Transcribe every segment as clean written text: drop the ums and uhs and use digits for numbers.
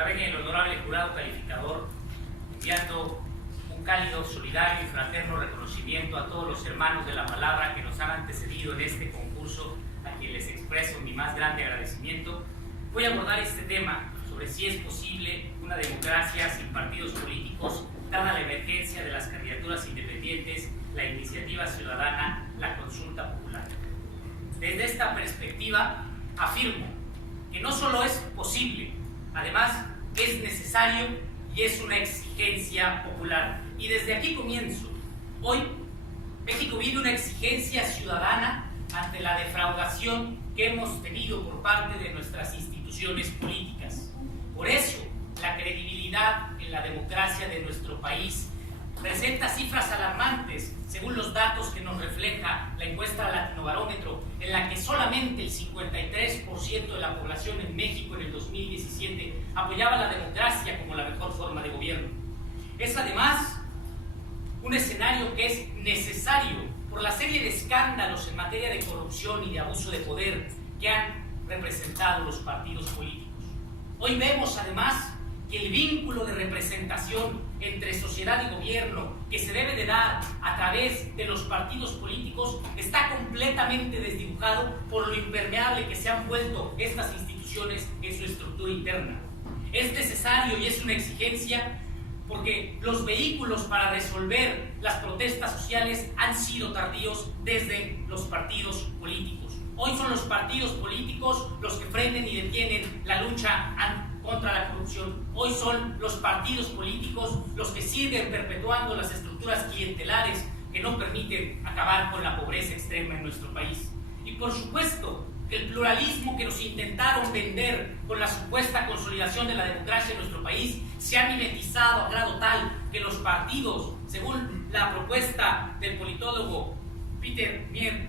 la venia del honorable jurado calificador, enviando un cálido, solidario y fraterno reconocimiento a todos los hermanos de la palabra que nos han antecedido en este concurso, a quien les expreso mi más grande agradecimiento. Voy a abordar este tema sobre si es posible una democracia sin partidos políticos, dada la emergencia de las candidaturas independientes, la iniciativa ciudadana, la consulta popular. Desde esta perspectiva, afirmo que no solo es posible, además es necesario y es una exigencia popular. Y desde aquí comienzo. Hoy, México vive una exigencia ciudadana ante la defraudación que hemos tenido por parte de nuestras instituciones políticas. Por eso, la credibilidad en la democracia de nuestro país presenta cifras alarmantes, según los datos que nos refleja la encuesta Latinobarómetro, en la que solamente el 53% de la población en México en el 2017 apoyaba la democracia como la mejor forma de gobierno. Es además un escenario que es necesario por la serie de escándalos en materia de corrupción y de abuso de poder que han representado los partidos políticos. Hoy vemos además que el vínculo de representación entre sociedad y gobierno que se debe de dar a través de los partidos políticos está completamente desdibujado por lo impermeable que se han vuelto estas instituciones en su estructura interna. Es necesario y es una exigencia porque los vehículos para resolver las protestas sociales han sido tardíos desde los partidos políticos. Hoy son los partidos políticos los que frenen y detienen la lucha contra la corrupción. Hoy son los partidos políticos los que siguen perpetuando las estructuras clientelares que no permiten acabar con la pobreza extrema en nuestro país. Y por supuesto que el pluralismo que nos intentaron vender con la supuesta consolidación de la democracia en nuestro país se ha mimetizado a grado tal que los partidos, según la propuesta del politólogo Peter Mier,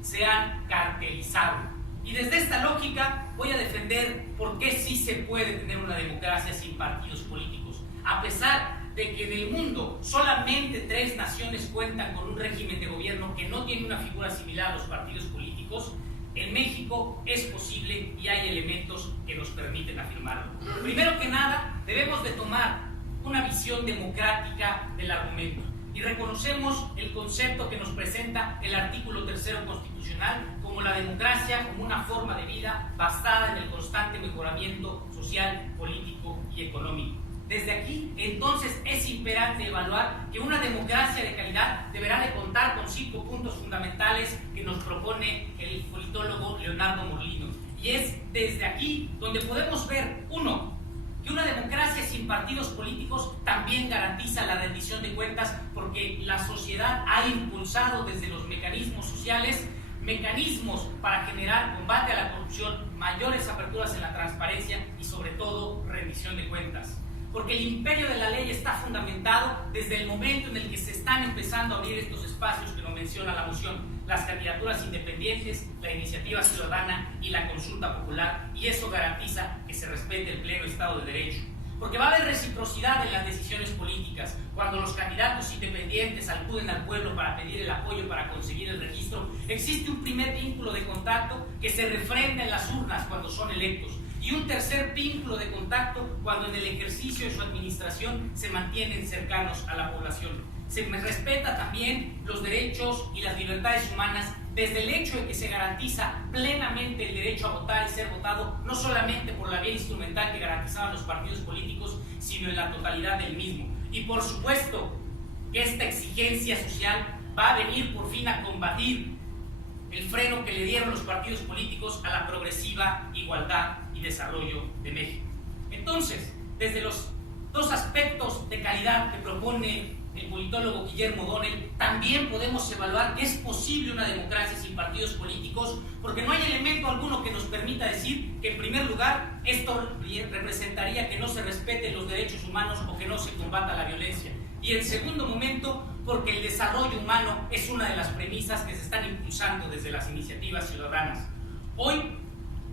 se han cartelizado. Y desde esta lógica voy a defender por qué sí se puede tener una democracia sin partidos políticos. A pesar de que en el mundo solamente 3 naciones cuentan con un régimen de gobierno que no tiene una figura similar a los partidos políticos, en México es posible y hay elementos que nos permiten afirmarlo. Primero que nada, debemos de tomar una visión democrática del argumento y reconocemos el concepto que nos presenta el artículo 3º constitucional como la democracia como una forma de vida basada en el constante mejoramiento social, político y económico. Desde aquí, entonces, es imperante evaluar que una democracia de calidad deberá de contar con 5 puntos fundamentales que nos propone el politólogo Leonardo Morlino. Y es desde aquí donde podemos ver, 1, que una democracia sin partidos políticos también garantiza la rendición de cuentas porque la sociedad ha impulsado desde los mecanismos sociales mecanismos para generar combate a la corrupción, mayores aperturas en la transparencia y sobre todo rendición de cuentas. Porque el imperio de la ley está fundamentado desde el momento en el que se están empezando a abrir estos espacios que nos menciona la moción, las candidaturas independientes, la iniciativa ciudadana y la consulta popular, y eso garantiza que se respete el pleno Estado de Derecho. Porque va a haber reciprocidad en las decisiones políticas. Cuando los candidatos independientes acuden al pueblo para pedir el apoyo para conseguir el registro, existe un primer vínculo de contacto que se refrenda en las urnas cuando son electos. Y un tercer vínculo de contacto cuando en el ejercicio de su administración se mantienen cercanos a la población. Se respeta también los derechos y las libertades humanas desde el hecho de que se garantiza plenamente el derecho a votar y ser votado, no solamente por la vía instrumental que garantizaban los partidos políticos, sino en la totalidad del mismo. Y por supuesto que esta exigencia social va a venir por fin a combatir el freno que le dieron los partidos políticos a la progresiva igualdad y desarrollo de México. Entonces, desde los 2 aspectos de calidad que propone el politólogo Guillermo O'Donnell, también podemos evaluar que es posible una democracia sin partidos políticos, porque no hay elemento alguno que nos permita decir que, en primer lugar, esto representaría que no se respeten los derechos humanos o que no se combata la violencia. Y en segundo momento, porque el desarrollo humano es una de las premisas que se están impulsando desde las iniciativas ciudadanas. Hoy,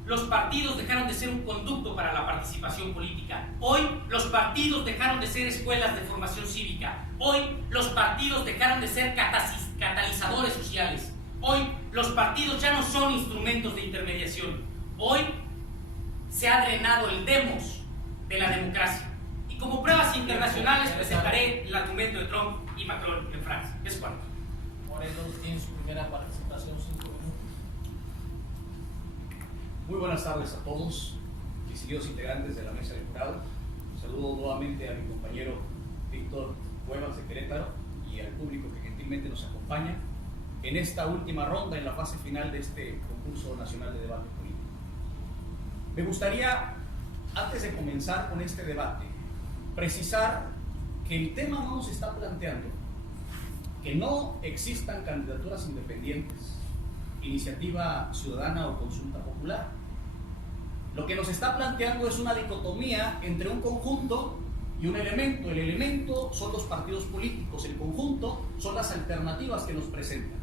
los partidos dejaron de ser un conducto para la participación política. Hoy, los partidos dejaron de ser escuelas de formación cívica. Hoy, los partidos dejaron de ser catalizadores sociales. Hoy, los partidos ya no son instrumentos de intermediación. Hoy, se ha drenado el demos de la democracia. Y como pruebas internacionales presentaré el argumento de Trump y Macron en Francia. Es cuanto. Morelos tiene su primera participación, 5 minutos. Muy buenas tardes a todos, distinguidos integrantes de la mesa de jurado. Saludo nuevamente a mi compañero Víctor Cuevas de Querétaro y al público que gentilmente nos acompaña en esta última ronda, en la fase final de este concurso nacional de debate político. Me gustaría, antes de comenzar con este debate, precisar que el tema no nos está planteando que no existan candidaturas independientes, iniciativa ciudadana o consulta popular. Lo que nos está planteando es una dicotomía entre un conjunto y un elemento. El elemento son los partidos políticos, el conjunto son las alternativas que nos presentan.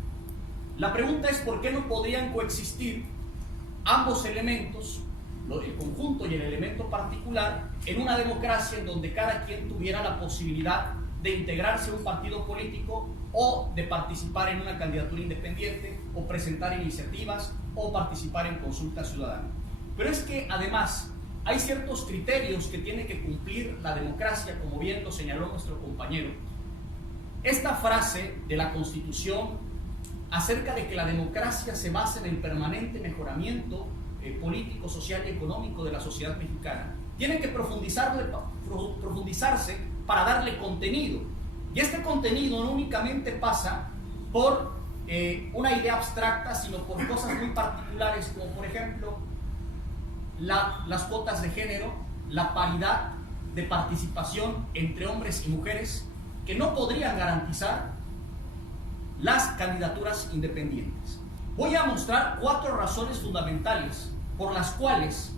La pregunta es por qué no podrían coexistir ambos elementos, el conjunto y el elemento particular, en una democracia en donde cada quien tuviera la posibilidad de integrarse a un partido político o de participar en una candidatura independiente o presentar iniciativas o participar en consulta ciudadana. Pero es que además hay ciertos criterios que tiene que cumplir la democracia, como bien lo señaló nuestro compañero. Esta frase de la Constitución acerca de que la democracia se basa en el permanente mejoramiento político, social y económico de la sociedad mexicana, tiene que profundizarse para darle contenido. Y este contenido no únicamente pasa por una idea abstracta, sino por cosas muy particulares, como por ejemplo las cuotas de género, la paridad de participación entre hombres y mujeres, que no podrían garantizar las candidaturas independientes. Voy a mostrar 4 razones fundamentales por las cuales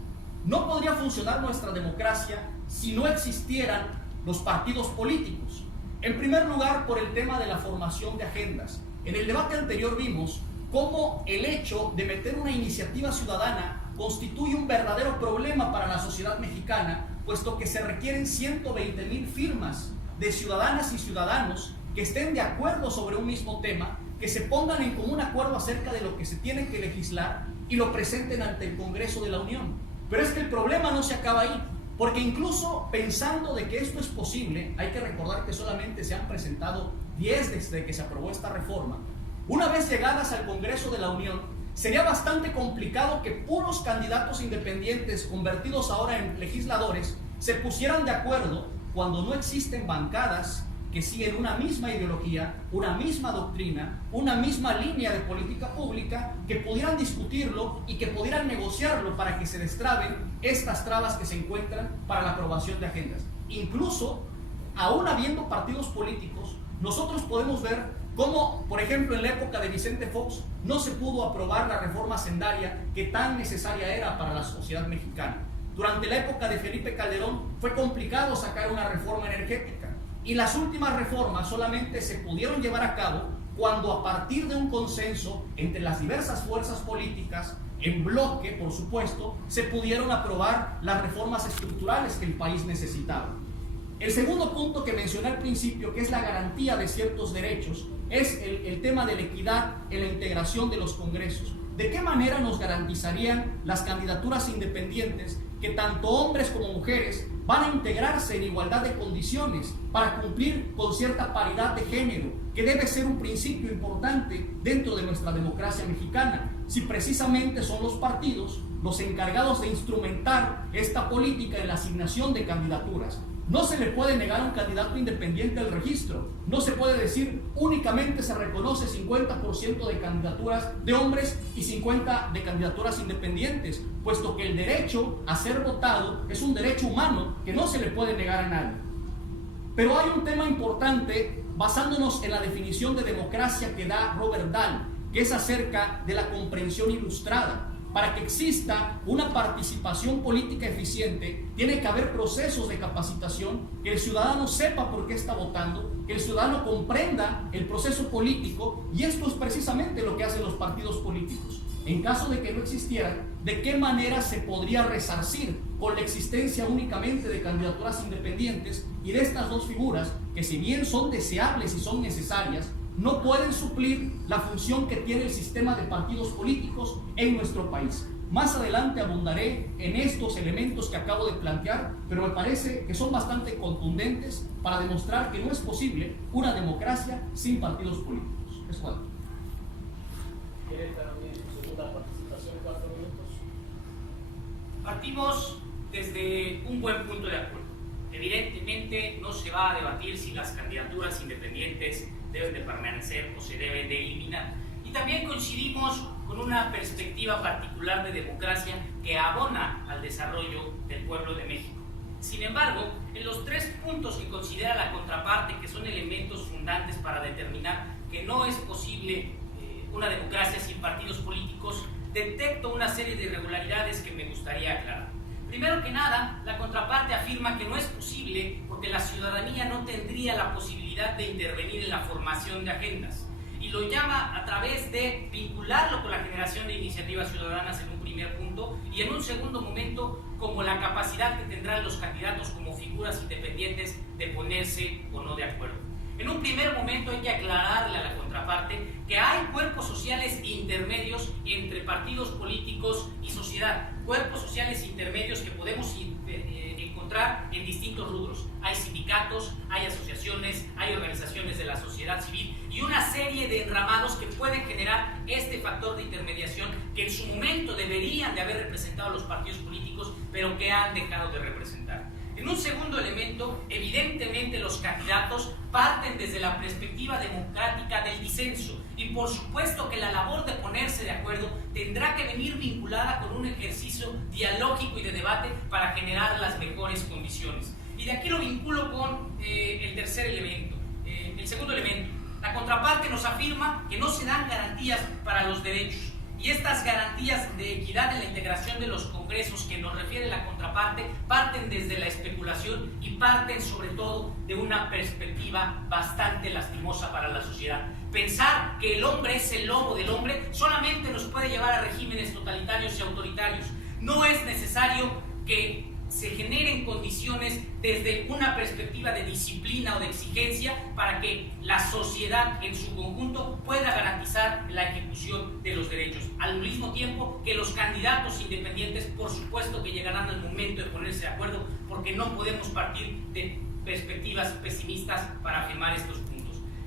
no podría funcionar nuestra democracia si no existieran los partidos políticos. En primer lugar, por el tema de la formación de agendas. En el debate anterior vimos cómo el hecho de meter una iniciativa ciudadana constituye un verdadero problema para la sociedad mexicana, puesto que se requieren 120,000 firmas de ciudadanas y ciudadanos que estén de acuerdo sobre un mismo tema, que se pongan en común acuerdo acerca de lo que se tiene que legislar y lo presenten ante el Congreso de la Unión. Pero es que el problema no se acaba ahí, porque incluso pensando de que esto es posible, hay que recordar que solamente se han presentado 10 desde que se aprobó esta reforma. Una vez llegadas al Congreso de la Unión, sería bastante complicado que puros candidatos independientes convertidos ahora en legisladores se pusieran de acuerdo cuando no existen bancadas que siguen una misma ideología, una misma doctrina, una misma línea de política pública, que pudieran discutirlo y que pudieran negociarlo para que se destraben estas trabas que se encuentran para la aprobación de agendas. Incluso, aún habiendo partidos políticos, nosotros podemos ver cómo, por ejemplo, en la época de Vicente Fox, no se pudo aprobar la reforma hacendaria que tan necesaria era para la sociedad mexicana. Durante la época de Felipe Calderón fue complicado sacar una reforma energética. Y las últimas reformas solamente se pudieron llevar a cabo cuando, a partir de un consenso entre las diversas fuerzas políticas, en bloque, por supuesto, se pudieron aprobar las reformas estructurales que el país necesitaba. El segundo punto que mencioné al principio, que es la garantía de ciertos derechos, es el tema de la equidad en la integración de los congresos. ¿De qué manera nos garantizarían las candidaturas independientes que tanto hombres como mujeres van a integrarse en igualdad de condiciones para cumplir con cierta paridad de género, que debe ser un principio importante dentro de nuestra democracia mexicana, si precisamente son los partidos los encargados de instrumentar esta política en la asignación de candidaturas? No se le puede negar a un candidato independiente el registro. No se puede decir únicamente se reconoce 50% de candidaturas de hombres y 50% de candidaturas independientes, puesto que el derecho a ser votado es un derecho humano que no se le puede negar a nadie. Pero hay un tema importante basándonos en la definición de democracia que da Robert Dahl, que es acerca de la comprensión ilustrada. Para que exista una participación política eficiente, tiene que haber procesos de capacitación, que el ciudadano sepa por qué está votando, que el ciudadano comprenda el proceso político, y esto es precisamente lo que hacen los partidos políticos. En caso de que no existieran, ¿de qué manera se podría resarcir con la existencia únicamente de candidaturas independientes y de estas dos figuras que, si bien son deseables y son necesarias, no pueden suplir la función que tiene el sistema de partidos políticos en nuestro país? Más adelante abundaré en estos elementos que acabo de plantear, pero me parece que son bastante contundentes para demostrar que no es posible una democracia sin partidos políticos. Es cuanto. Querétaro, segunda participación, 4 minutos. Partimos desde un buen punto de acuerdo. Evidentemente no se va a debatir si las candidaturas independientes deben de permanecer o se deben de eliminar. Y también coincidimos con una perspectiva particular de democracia que abona al desarrollo del pueblo de México. Sin embargo, en los 3 puntos que considera la contraparte, que son elementos fundantes para determinar que no es posible una democracia sin partidos políticos, detecto una serie de irregularidades que me gustaría aclarar. Primero que nada, la contraparte afirma que no es posible porque la ciudadanía no tendría la posibilidad de intervenir en la formación de agendas, y lo llama a través de vincularlo con la generación de iniciativas ciudadanas en un primer punto, y en un segundo momento como la capacidad que tendrán los candidatos como figuras independientes de ponerse o no de acuerdo. En un primer momento hay que aclararle a la contraparte que hay cuerpos sociales intermedios entre partidos políticos y sociedad, cuerpos sociales intermedios que podemos encontrar en distintos rubros. Hay sindicatos, hay asociaciones, hay organizaciones de la sociedad civil y una serie de enramados que pueden generar este factor de intermediación que en su momento deberían de haber representado los partidos políticos, pero que han dejado de representar. En un segundo elemento, evidentemente los candidatos parten desde la perspectiva democrática del disenso, y por supuesto que la labor de ponerse de acuerdo tendrá que venir vinculada con un ejercicio dialógico y de debate para generar las mejores condiciones. Y de aquí lo vinculo con el tercer elemento, el segundo elemento. La contraparte nos afirma que no se dan garantías para los derechos. Y estas garantías de equidad en la integración de los congresos que nos refiere la contraparte parten desde la especulación y parten sobre todo de una perspectiva bastante lastimosa para la sociedad. Pensar que el hombre es el lobo del hombre solamente nos puede llevar a regímenes totalitarios y autoritarios. No es necesario que se generen condiciones desde una perspectiva de disciplina o de exigencia para que la sociedad en su conjunto pueda garantizar la ejecución de los derechos. Al mismo tiempo que los candidatos independientes, por supuesto que llegarán al momento de ponerse de acuerdo, porque no podemos partir de perspectivas pesimistas para afirmar estos puntos.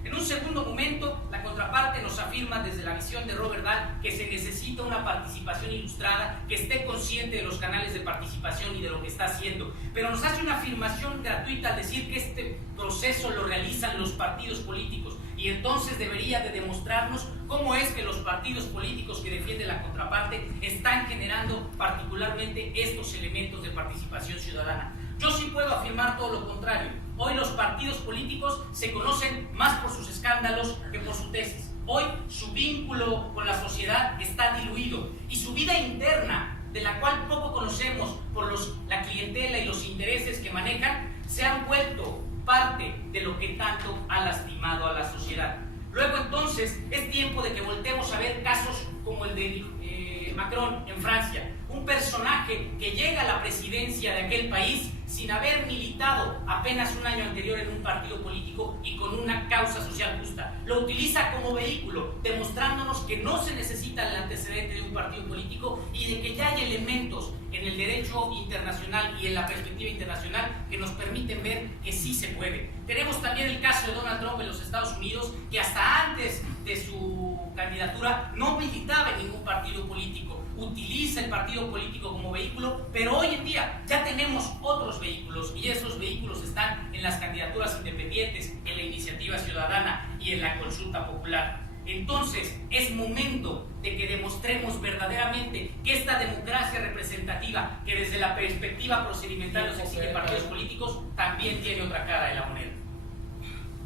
En un segundo momento, la contraparte nos afirma desde la visión de Robert Dahl que se necesita una participación ilustrada, que esté consciente de los canales de participación y de lo que está haciendo, pero nos hace una afirmación gratuita al decir que este proceso lo realizan los partidos políticos, y entonces debería de demostrarnos cómo es que los partidos políticos que defienden la contraparte están generando particularmente estos elementos de participación ciudadana. Yo sí puedo afirmar todo lo contrario. Hoy los partidos políticos se conocen más por sus escándalos que por su tesis. Hoy su vínculo con la sociedad está diluido y su vida interna, de la cual poco conocemos por la clientela y los intereses que manejan, se han vuelto parte de lo que tanto ha lastimado a la sociedad. Luego entonces es tiempo de que volteemos a ver casos como el de Macron en Francia, un personaje que llega a la presidencia de aquel país sin haber militado apenas un año anterior en un partido político y con una causa social justa. Lo utiliza como vehículo, demostrándonos que no se necesita el antecedente de un partido político y de que ya hay elementos en el derecho internacional y en la perspectiva internacional que nos permiten ver que sí se puede. Tenemos también el caso de Donald Trump en los Estados Unidos, que hasta antes de su candidatura no militaba en ningún partido político, utiliza el partido político como vehículo, pero hoy en día ya tenemos otros vehículos y esos vehículos están en las candidaturas independientes, en la iniciativa ciudadana y en la consulta popular. Entonces es momento de que demostremos verdaderamente que esta democracia representativa, que desde la perspectiva procedimental nos exige partidos políticos, también tiene otra cara de la moneda.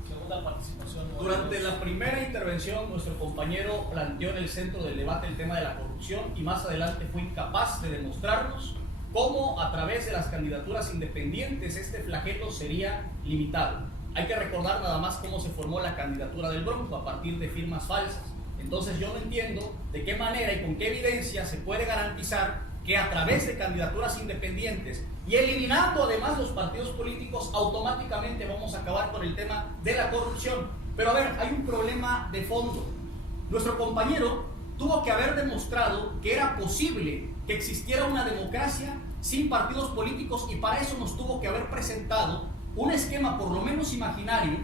Segunda participación. Durante la primera intervención, nuestro compañero planteó en el centro del debate el tema de la corrupción y más adelante fue incapaz de demostrarnos cómo a través de las candidaturas independientes este flagelo sería limitado. Hay que recordar nada más cómo se formó la candidatura del Bronco a partir de firmas falsas. Entonces yo no entiendo de qué manera y con qué evidencia se puede garantizar que a través de candidaturas independientes y eliminando además los partidos políticos automáticamente vamos a acabar con el tema de la corrupción. Pero a ver, hay un problema de fondo. Nuestro compañero tuvo que haber demostrado que era posible que existiera una democracia sin partidos políticos, y para eso nos tuvo que haber presentado un esquema por lo menos imaginario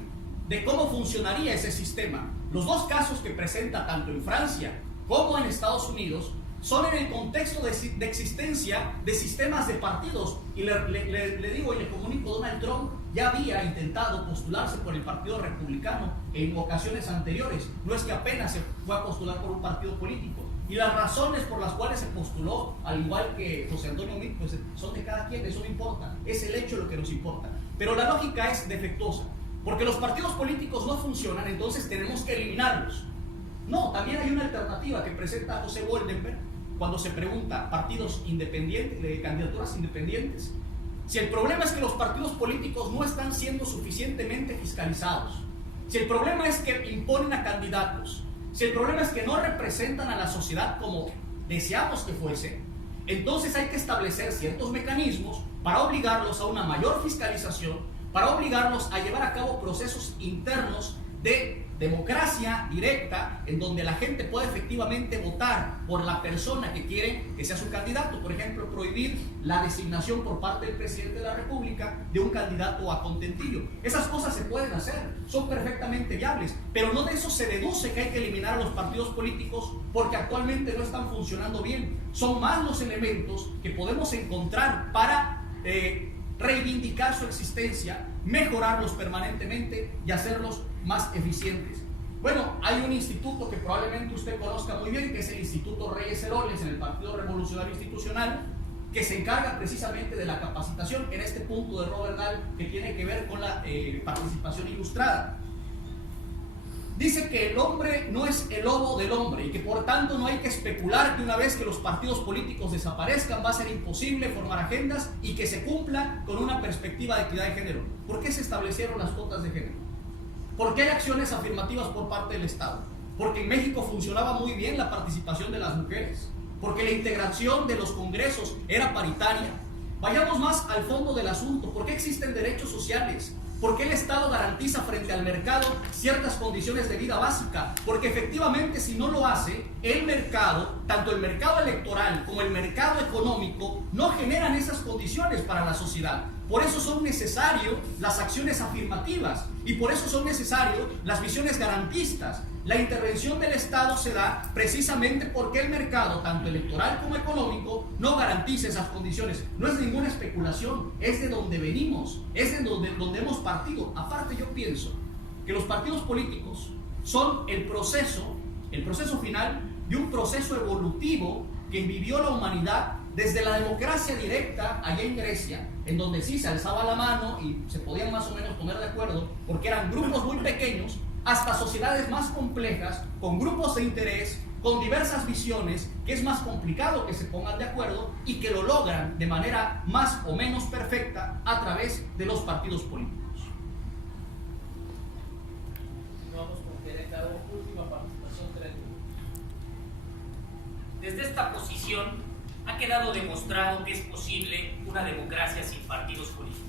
de cómo funcionaría ese sistema. Los dos casos que presenta tanto en Francia como en Estados Unidos son en el contexto de existencia de sistemas de partidos. Y le digo y le comunico, Donald Trump ya había intentado postularse por el Partido Republicano en ocasiones anteriores. No es que apenas se fue a postular por un partido político. Y las razones por las cuales se postuló, al igual que José Antonio Meade, pues son de cada quien, eso no importa. Es el hecho lo que nos importa. Pero la lógica es defectuosa, porque los partidos políticos no funcionan, entonces tenemos que eliminarlos. No, también hay una alternativa que presenta José Goldenberg cuando se pregunta partidos independientes, de candidaturas independientes. Si el problema es que los partidos políticos no están siendo suficientemente fiscalizados, si el problema es que imponen a candidatos, si el problema es que no representan a la sociedad como deseamos que fuese, entonces hay que establecer ciertos mecanismos para obligarlos a una mayor fiscalización, para obligarlos a llevar a cabo procesos internos de democracia directa, en donde la gente pueda efectivamente votar por la persona que quiere que sea su candidato. Por ejemplo, prohibir la designación por parte del presidente de la República de un candidato a contentillo. Esas cosas se pueden hacer, son perfectamente viables, pero no de eso se deduce que hay que eliminar a los partidos políticos porque actualmente no están funcionando bien. Son más los elementos que podemos encontrar para reivindicar su existencia, mejorarlos permanentemente y hacerlos más eficientes. Bueno, hay un instituto que probablemente usted conozca muy bien, que es el Instituto Reyes Heroles en el Partido Revolucionario Institucional, que se encarga precisamente de la capacitación en este punto de Robert Dahl, que tiene que ver con la participación ilustrada. Dice que el hombre no es el lobo del hombre y que por tanto no hay que especular que una vez que los partidos políticos desaparezcan va a ser imposible formar agendas y que se cumpla con una perspectiva de equidad de género. ¿Por qué se establecieron las cuotas de género? ¿Por qué hay acciones afirmativas por parte del Estado? Porque en México funcionaba muy bien la participación de las mujeres, porque la integración de los congresos era paritaria. Vayamos más al fondo del asunto. ¿Por qué existen derechos sociales? ¿Por qué el Estado garantiza frente al mercado ciertas condiciones de vida básica? Porque efectivamente si no lo hace, el mercado, tanto el mercado electoral como el mercado económico, no generan esas condiciones para la sociedad. Por eso son necesarias las acciones afirmativas y por eso son necesarias las visiones garantistas. La intervención del Estado se da precisamente porque el mercado, tanto electoral como económico, no garantiza esas condiciones. No es ninguna especulación, es de donde venimos, es de donde hemos partido. Aparte, yo pienso que los partidos políticos son el proceso final de un proceso evolutivo que vivió la humanidad desde la democracia directa allá en Grecia, en donde sí se alzaba la mano y se podían más o menos poner de acuerdo, porque eran grupos muy pequeños, hasta sociedades más complejas, con grupos de interés, con diversas visiones, que es más complicado que se pongan de acuerdo y que lo logran de manera más o menos perfecta a través de los partidos políticos. Vamos con Querétaro, última participación, 3 minutos. Desde esta posición ha quedado demostrado que es posible una democracia sin partidos políticos.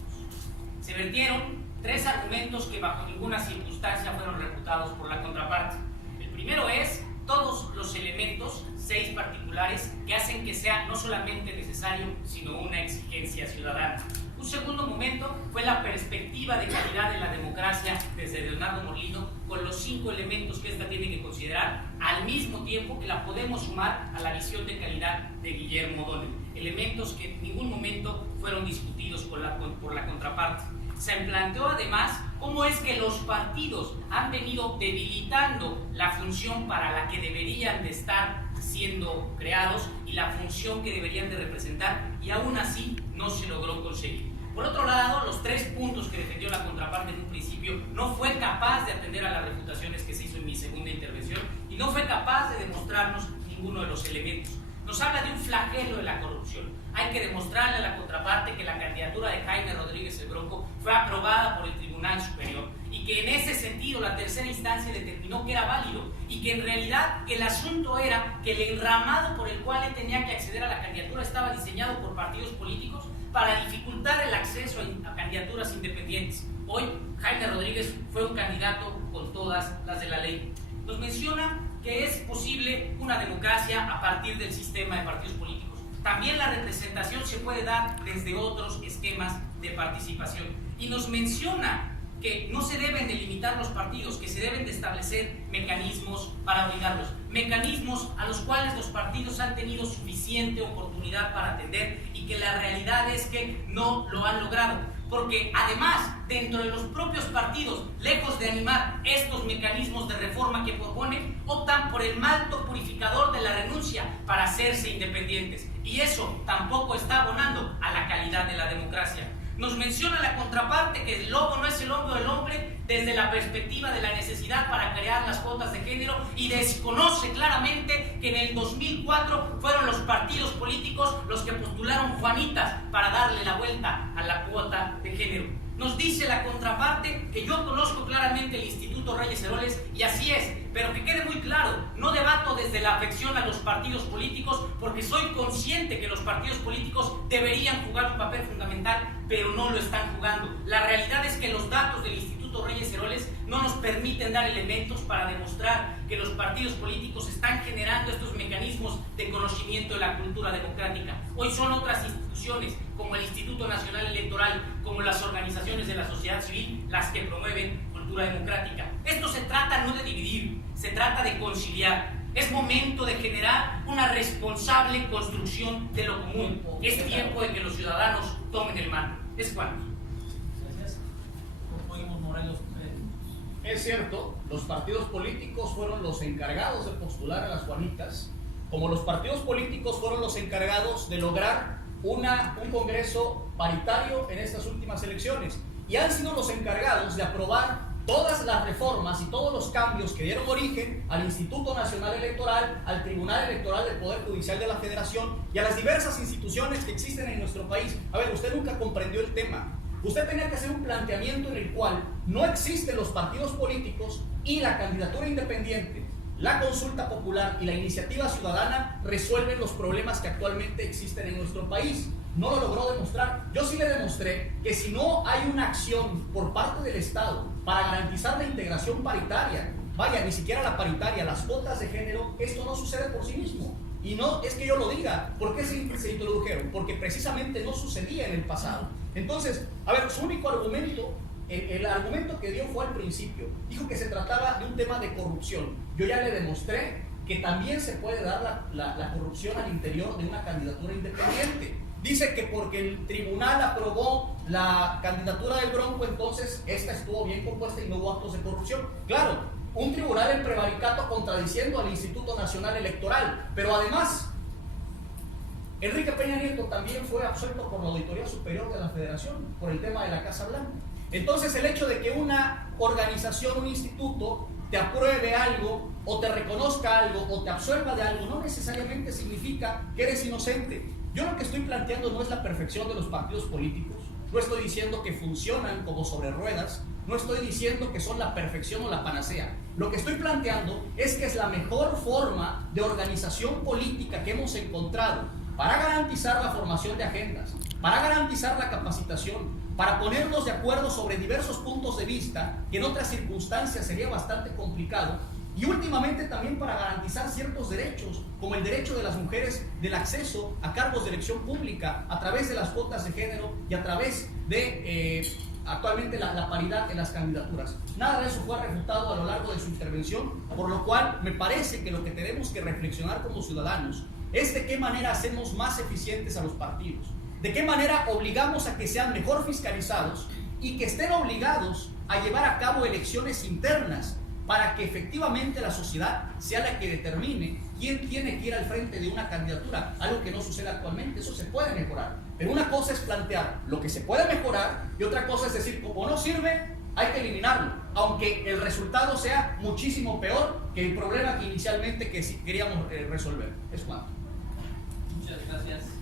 Se vertieron 3 argumentos que bajo ninguna circunstancia fueron refutados por la contraparte. El primero es todos los elementos, 6 particulares, que hacen que sea no solamente necesario, sino una exigencia ciudadana. Un segundo momento fue la perspectiva de calidad de la democracia desde Leonardo Morlino, con los 5 elementos que esta tiene que considerar, al mismo tiempo que la podemos sumar a la visión de calidad de Guillermo O'Donnell. Elementos que en ningún momento fueron discutidos por la contraparte. Se planteó además cómo es que los partidos han venido debilitando la función para la que deberían de estar siendo creados y la función que deberían de representar, y aún así no se logró conseguir. Por otro lado, los 3 puntos que defendió la contraparte en un principio no fue capaz de atender a las refutaciones que se hizo en mi segunda intervención y no fue capaz de demostrarnos ninguno de los elementos. Nos habla de un flagelo de la corrupción. Hay que demostrarle a la contraparte que la candidatura de Jaime Rodríguez el Bronco fue aprobada por el Tribunal Superior y que en ese sentido la tercera instancia determinó que era válido y que en realidad el asunto era que el enramado por el cual él tenía que acceder a la candidatura estaba diseñado por partidos políticos para dificultar el acceso a candidaturas independientes. Hoy Jaime Rodríguez fue un candidato con todas las de la ley. Nos menciona que es posible una democracia a partir del sistema de partidos políticos. También la representación se puede dar desde otros esquemas de participación. Y nos menciona que no se deben delimitar los partidos, que se deben de establecer mecanismos para obligarlos, mecanismos a los cuales los partidos han tenido suficiente oportunidad para atender y que la realidad es que no lo han logrado. Porque además, dentro de los propios partidos, lejos de animar estos mecanismos de reforma que proponen, optan por el manto purificador de la renuncia para hacerse independientes. Y eso tampoco está abonando a la calidad de la democracia. Nos menciona la contraparte que el lobo no es el hombro del hombre desde la perspectiva de la necesidad para crear las cuotas de género y desconoce claramente que en el 2004 fueron los partidos políticos los que postularon Juanitas para darle la vuelta a la cuota de género. Nos dice la contraparte que yo conozco claramente el Instituto Reyes Heroles y así es, pero que quede muy claro, no debato desde la afección a los partidos políticos porque soy consciente que los partidos políticos deberían jugar un papel fundamental, pero no lo están jugando. La realidad es que los datos del Instituto Reyes Heroles no nos permiten dar elementos para demostrar que los partidos políticos están generando estos mecanismos de conocimiento de la cultura democrática. Hoy son otras instituciones, como el Instituto Nacional Electoral, como las organizaciones de la sociedad civil, las que promueven cultura democrática. Esto se trata no de dividir, se trata de conciliar. Es momento de generar una responsable construcción de lo común. Es tiempo de que los ciudadanos tomen el mando. Es cuando. Gracias. Oímos Morelos. Es cierto, los partidos políticos fueron los encargados de postular a las Juanitas, como los partidos políticos fueron los encargados de lograr un congreso paritario en estas últimas elecciones y han sido los encargados de aprobar todas las reformas y todos los cambios que dieron origen al Instituto Nacional Electoral, al Tribunal Electoral del Poder Judicial de la Federación y a las diversas instituciones que existen en nuestro país. A ver, usted nunca comprendió el tema. Usted tenía que hacer un planteamiento en el cual no existen los partidos políticos y la candidatura independiente, la consulta popular y la iniciativa ciudadana resuelven los problemas que actualmente existen en nuestro país. No lo logró demostrar. Yo sí le demostré que si no hay una acción por parte del Estado para garantizar la integración paritaria, vaya, ni siquiera la paritaria, las cuotas de género, esto no sucede por sí mismo. Y no es que yo lo diga. ¿Por qué se introdujeron? Porque precisamente no sucedía en el pasado. Entonces, a ver, su único argumento, el argumento que dio fue al principio. Dijo que se trataba de un tema de corrupción. Yo ya le demostré que también se puede dar la corrupción al interior de una candidatura independiente. Dice que porque el tribunal aprobó la candidatura del Bronco, entonces esta estuvo bien compuesta y no hubo actos de corrupción. Claro, un tribunal en prevaricato contradiciendo al Instituto Nacional Electoral, pero además Enrique Peña Nieto también fue absuelto por la Auditoría Superior de la Federación por el tema de la Casa Blanca. Entonces el hecho de que una organización, un instituto te apruebe algo o te reconozca algo o te absuelva de algo no necesariamente significa que eres inocente. Yo lo que estoy planteando no es la perfección de los partidos políticos, no estoy diciendo que funcionan como sobre ruedas, no estoy diciendo que son la perfección o la panacea. Lo que estoy planteando es que es la mejor forma de organización política que hemos encontrado para garantizar la formación de agendas, para garantizar la capacitación, para ponernos de acuerdo sobre diversos puntos de vista que en otras circunstancias sería bastante complicado, y últimamente también para garantizar ciertos derechos, como el derecho de las mujeres del acceso a cargos de elección pública a través de las cuotas de género y a través de actualmente la paridad en las candidaturas. Nada de eso fue refutado a lo largo de su intervención, por lo cual me parece que lo que tenemos que reflexionar como ciudadanos es de qué manera hacemos más eficientes a los partidos, de qué manera obligamos a que sean mejor fiscalizados y que estén obligados a llevar a cabo elecciones internas para que efectivamente la sociedad sea la que determine quién tiene que ir al frente de una candidatura, algo que no sucede actualmente. Eso se puede mejorar, pero una cosa es plantear lo que se puede mejorar y otra cosa es decir, como no sirve, hay que eliminarlo, aunque el resultado sea muchísimo peor que el problema que inicialmente queríamos resolver. Es cuanto. Muchas gracias.